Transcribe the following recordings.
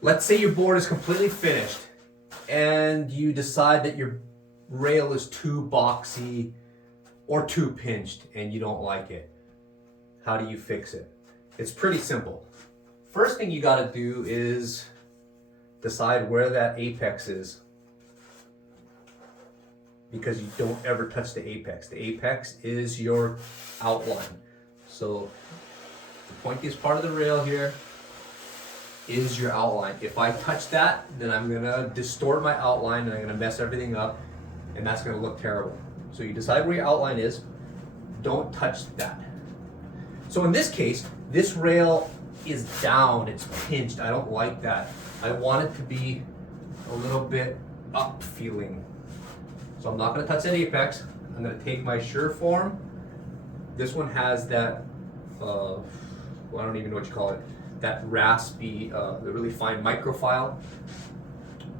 Let's say your board is completely finished and you decide that your rail is too boxy or too pinched and you don't like it. How do you fix it? It's pretty simple. First thing you gotta do is decide where that apex is, because you don't ever touch the apex. The apex is your outline. So the pointiest part of the rail here is your outline. If I touch that, then I'm gonna distort my outline and I'm gonna mess everything up, and that's gonna look terrible. So you decide where your outline is, don't touch that. So in this case, this rail is down, it's pinched. I don't like that. I want it to be a little bit up feeling. So I'm not gonna touch that apex. I'm gonna take my Surform. This one has that, well, I don't even know what you call it, that raspy, the really fine microfile.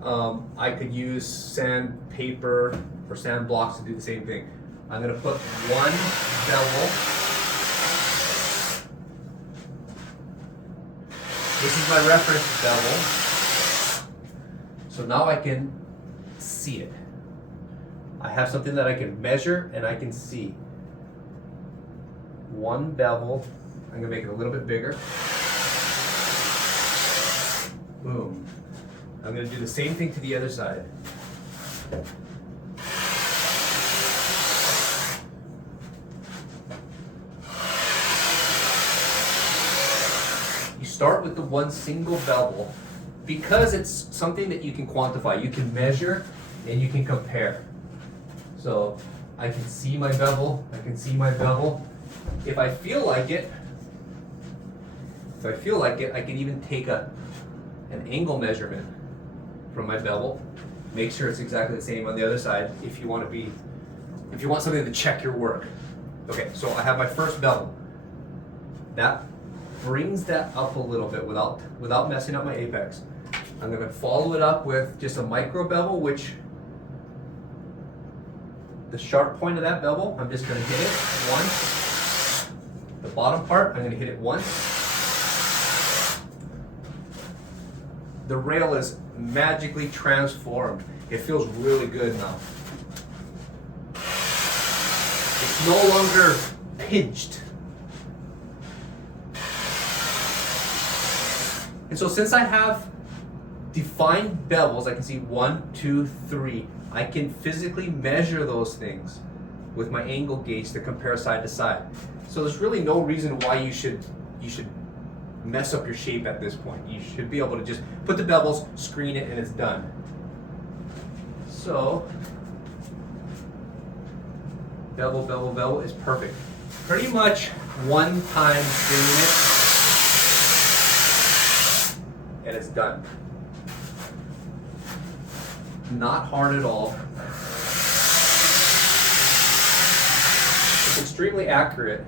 I could use sandpaper or sand blocks to do the same thing. I'm gonna put one bevel. This is my reference bevel. So now I can see it. I have something that I can measure and I can see. One bevel. I'm gonna make it a little bit bigger. Boom. I'm gonna do the same thing to the other side. You start with the one single bevel because it's something that you can quantify. You can measure and you can compare. So I can see my bevel, I can see my bevel. If I feel like it, I can even take an angle measurement from my bevel. Make sure it's exactly the same on the other side if you want something to check your work. Okay, so I have my first bevel. That brings that up a little bit without messing up my apex. I'm gonna follow it up with just a micro bevel, which the sharp point of that bevel, I'm just gonna hit it once. The bottom part, I'm gonna hit it once. The rail is magically transformed. It feels really good now. It's no longer pinched. And so since I have defined bevels, I can see 1, 2, 3. I can physically measure those things with my angle gauge to compare side to side. So there's really no reason why you should mess up your shape at this point. You should be able to just put the bevels, screen it, and it's done. So bevel, bevel, bevel is perfect. Pretty much one time screening it, and it's done. Not hard at all. It's extremely accurate.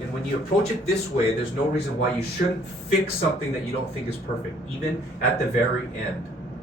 And when you approach it this way, there's no reason why you shouldn't fix something that you don't think is perfect, even at the very end.